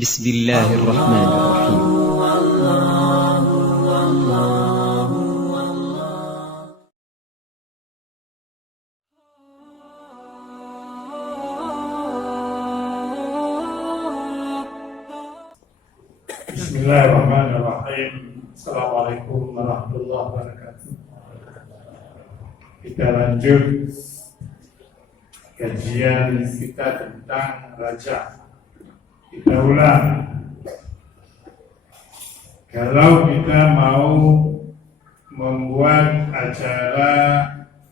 بسم الله الرحمن الرحيم. بسم الله الرحمن الرحيم. Assalamualaikum warahmatullahi wabarakatuh. Kita lanjut kajian kita tentang raja. Kita ulang. Kalau kita mau membuat acara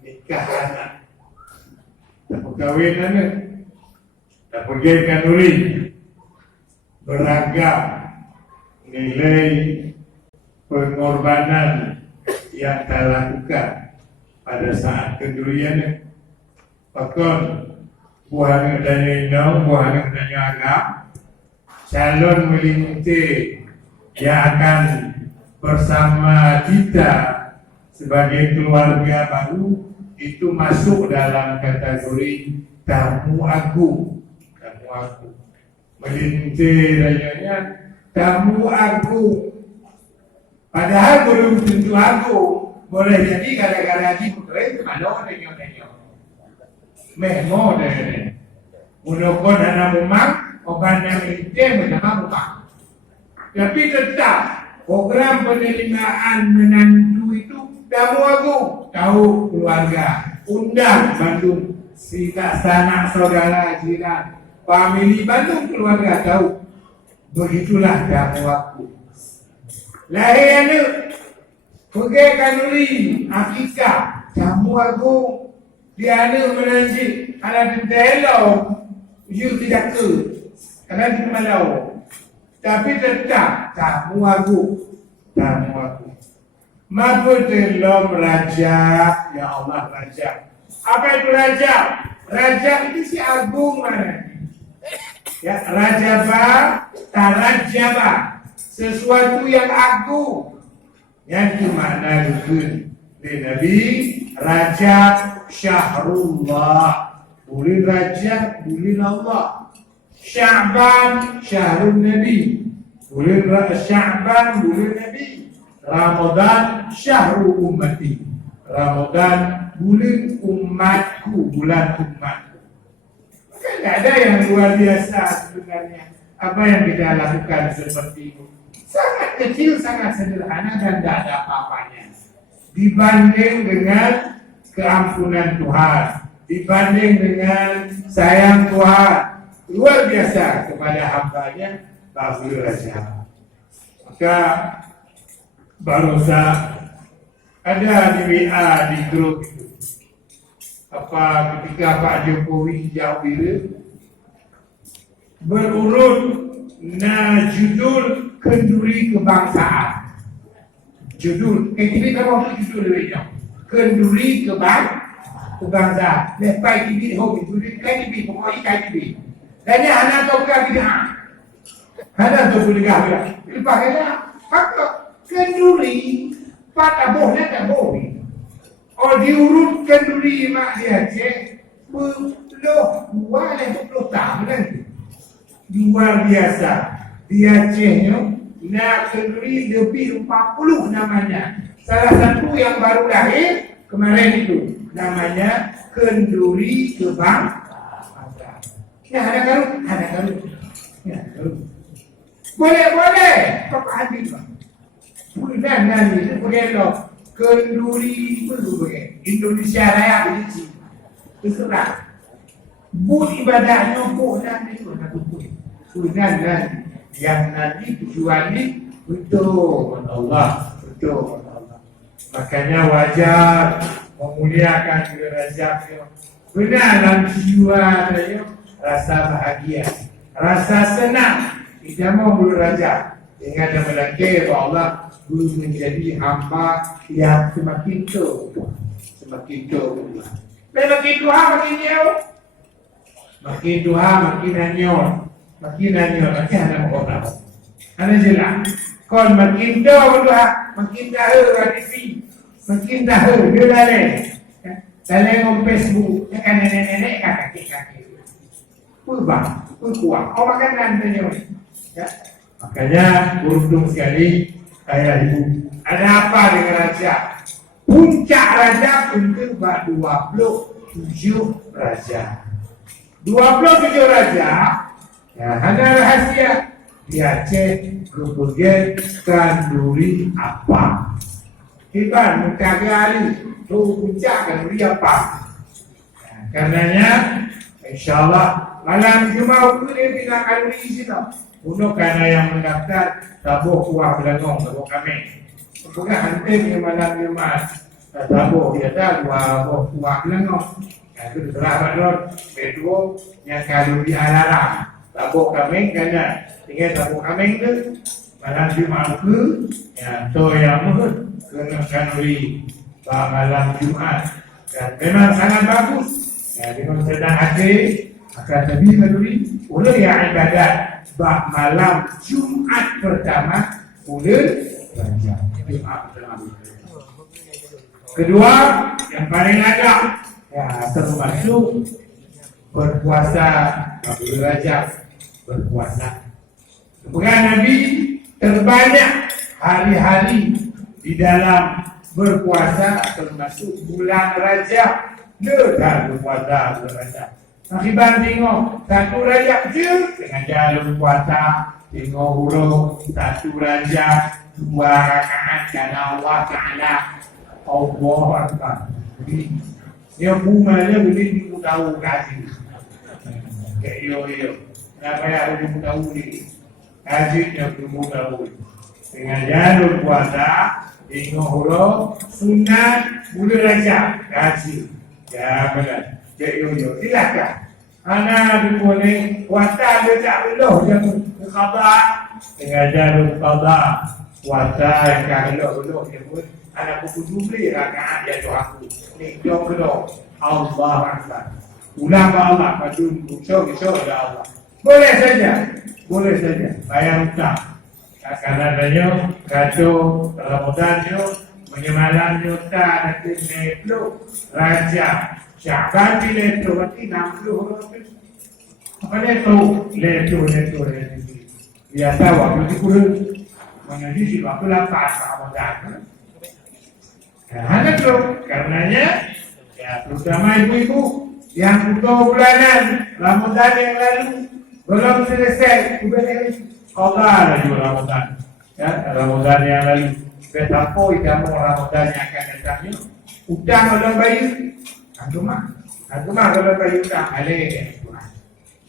nikah anak, tak perkahwin anak, tak pergi kanuri, beragam nilai pengorbanan yang kita lakukan pada saat kendurian. Pakon buah dan inau, buah dan agam, calon melintir yang akan bersama kita sebagai keluarga baru itu masuk dalam kategori tamu agung. Tamu agung melintir rayanya tamu agung, padahal belum tentu agung. Boleh jadi gara-gara di putera mana nengok-nengok memo deh munokon anak rumah obat yang itu menama rumah. Tapi tetap program penerimaan menantu itu tamu agung, tahu keluarga, undang Bandung, sisa sanak saudara jiran, famili Bandung, keluarga tahu. Begitulah tamu aku. Lahir anak, pergi kanuri, akikah, tamu aku. Dia anak menanjik, anak tentelau, you tidak ke, karena di malau. Tapi tetap tamu aku, tamu aku. Mabudelom raja, ya Allah raja. Apa itu raja? Raja itu si agung mana? Ya, rajaba, tarajaba, sesuatu yang agung, yang dimana itu di Nabi Rajab Syahrullah, bulan Rajab, bulan Allah. Sya'ban, Syahrul Nabi, bulan Sya'ban, bulan Nabi. Ramadan, Syahrul Ummati, Ramadan, bulan umatku, bulan umatku. Tidak ada yang luar biasa sebenarnya. Apa yang kita lakukan seperti itu sangat kecil, sangat sederhana dan tidak ada apa-apanya dibanding dengan keampunan Tuhan, dibanding dengan sayang Tuhan luar biasa kepada hambanya Bahlul Raja. Maka barusan ada di WA di grup itu, apa ketika Pak Jokowi jauh bila berurut judul kenduri kebangsaan. Judul, ini kamu judul dia. Kenduri kebangsaan. Lepas ini hobi judul KDB, pokoknya KDB. Dan ini anak tahu KDB. Anak tahu KDB. Lepas kena faktor kenduri pada bohnya tak bohong. Oh diurut kenduri mak dia cek belum 20 tahun nanti. Luar biasa. Di Acehnya nak kenduri lebih 40 namanya. Salah satu yang baru lahir kemarin itu namanya kenduri kebangsaan. Ya ada karun. Ya karun. Boleh. Kau hadis bang. Bukan nanti itu boleh loh. Kenduri Indonesia Raya benci. Terserah. Bud ibadahnya dan itu sudah yang nanti tujuan ini betul Allah. Makanya wajar memuliakan Rajab. Benar dalam jiwa rasa bahagia, rasa senang. Kita mau Rajab dengan melangkah bahwa Allah menjadi hamba yang semakin tua. Makin tua makin jauh. Makin tua makin anyol. Makin anak orang. Ana jelas. Kon makin tua makin tahu hati. Makin tahu dia lari. Dalam Facebook, kan nenek-nenek kakek-kakek. Pulbang, pulkuang. Oh makanan tanya. Ya. Makanya beruntung sekali ayah ibu. Ada apa dengan Rajab? Puncak Rajab itu 27 Rajab. 27 Rajab. Ya, ada rahasia. Di Aceh kemudian kanduri apa? Kita muka kali tu puncak kanduri apa? Ya, karenanya InsyaAllah malam Jumaat itu dia bilang kanduri di sini. Untuk karena yang mendaftar tabuh kuah belangong tabuh kami. Bukan hantar di malam Jumaat tabuh dia dah kuah belangong. Itu terang dulu. Kedua yang kanduri alarm tabuh kami kerana tinggal tabuh kami itu malam Jumaat ke ya tu yang muhut kena kanduri malam Jumaat dan memang sangat bagus ya dengan sedang hati akan lebih kanduri oleh yang ibadat malam Jumaat pertama oleh Rajab Jumaat pertama. Kedua yang paling agak ya termasuk berpuasa bulan Rajab berpuasa. Bukan Nabi terbanyak hari-hari di dalam berpuasa termasuk bulan Rajab. Dah berpuasa bulan Rajab. Akibat tengok satu Rajab je dengan jalan puasa tengok huruf satu Rajab 2 rakaat karena Allah Ta'ala Allah Akbar. Dia bunganya boleh ibu tahu kasih. Kayak yo. Kenapa ya ibu tahu ni? Kasihnya ibu tahu. Dengan jalur puasa, tengok huruf sunat bulan Rajab kasih. Ya benar. Kayak yo. Silakan. Anak boleh puasa dia tak belah jangan khabar. Dengan jalur qada puasa yang tak belah dia pun anak buku dubli rakaat dia tu aku. Ni jom belah. Allah Akbar. Ulang ke Allah, padu usah Allah. Boleh saja. Bayar hutang. Karena adanya kata Ramadan tu menyemalam juta nanti neplu Rajab Syaban di neplu nanti 60 orang tu. Apa neplu biasa waktu di kurun mengaji si waktu lapas Ramadan. Hanya tu karenanya ya, terutama ibu-ibu yang butuh bulanan Ramadan yang lalu belum selesai, qada lagi Ramadan. Ya, Ramadan yang lalu. Betapa idamu Ramadan yang akan datang ni. Utang belum bayar. Agama belum bayar utang. Alih.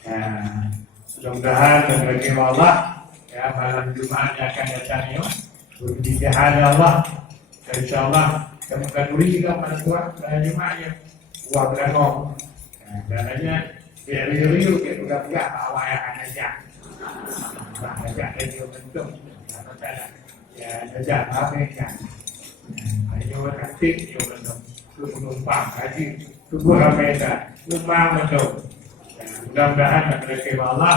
Ya, mudah-mudahan dan bagi Allah ya malam Jumaat yang akan datang ni berbicara Allah. InsyaAllah kamu kanduri juga pada kuat pada Jumaatnya buah belangong. Caranya dia riu-riu dia buka-buka awak yang akan ajak. Ajak dia bentuk. Ya ajak apa-apa. Ayo aktif dia bentuk. Itu penumpang haji. Tubuh ramaikan. Rumah bentuk. Mudah-mudahan berkata Allah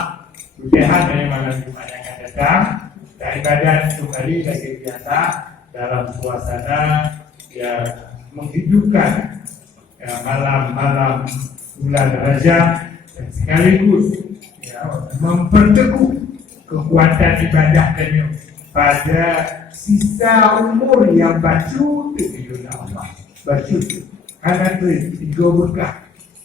usaha dari malam Jumaat yang akan datang. Dan ibadat kembali lagi biasa dalam suasana ya menghidupkan ya, malam-malam bulan Rajab dan sekaligus ya, memperteguh kekuatan ibadah kami pada sisa umur yang bacut di dunia Allah. Bacut ada tiga berkah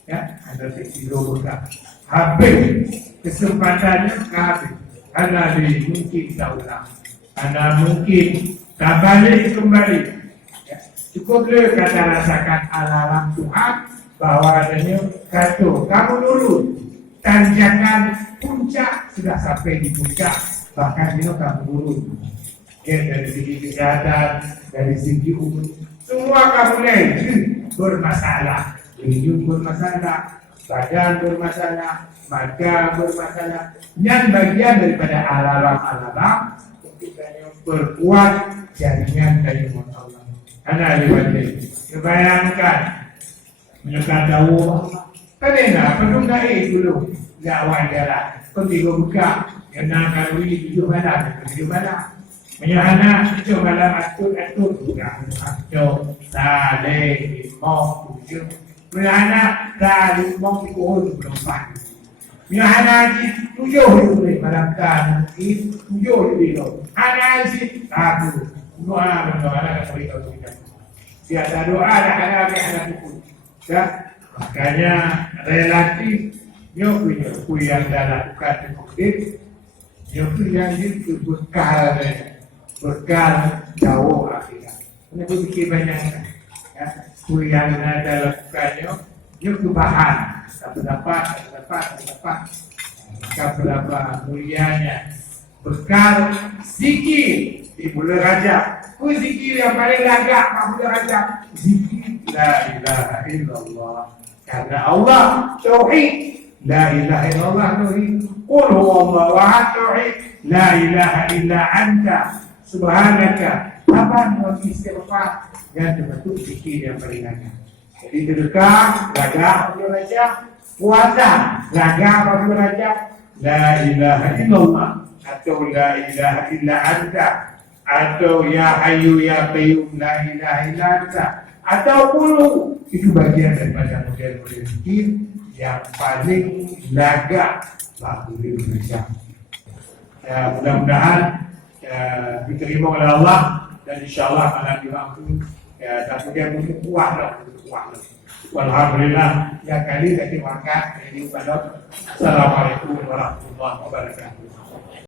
ya, ada tiga berkah. Habis kesempatannya habis. Ada mungkin tak ulang. Ada mungkin tak balik kembali. Ya. Cukup le kata rasakan alarm Tuhan bahawa adanya kata kamu dulu tanjakan puncak sudah sampai di puncak bahkan dia kamu dulu. Ya, dari segi kesehatan, dari segi umur, semua kamu lain bermasalah. Hidup bermasalah, badan bermasalah, mata bermasalah. Yang bagian daripada alarm-alarm berkuat jaringan dari Allah. Karena lewat bayangkan menyebut tahu kerana penduduk dulu dakwah jalan ketika buka kena kali tujuh mana menyahana tujuh malam atur buka atur tali mau tujuh menyahana tali mau dikuhun berempat Bila haji 7 dia boleh malangkan 7 dia haji aku doa ada boleh kau kita. Dia ada doa ada pun. Ya. Makanya relatif nyo yang dalam kata kudip nyo yang itu bekal jauh akhirat. Kenapa fikir banyak ya? Yang ada lakukannya nyo bahan dapat berapa mulianya bekal zikir di bulan Rajab. Zikir yang paling lagak bulan Rajab, zikir la ilaha illallah. Karena Allah tauhid, la ilaha illallah tauhid. Qul huwallahu ahad tauhid, la ilaha illa anta subhanaka. Apa yang istighfar yang terbentuk zikir yang paling lagak. Jadi sedekah lagak bulan Rajab, puasa lagak bulan Rajab, la ilaha illallah atau la ilaha illa anta atau ya hayyu ya qayyum la ilaha illa anta atau puluh. Itu bagian daripada model-model zikir yang paling lagak bulan Rajab. Ya, mudah-mudahan diterima oleh Allah dan insyaAllah malam dimampu ya, tapi dia mungkin kuat. Alhamdulillah ya kali saya makan ini pada. Assalamualaikum warahmatullahi wabarakatuh.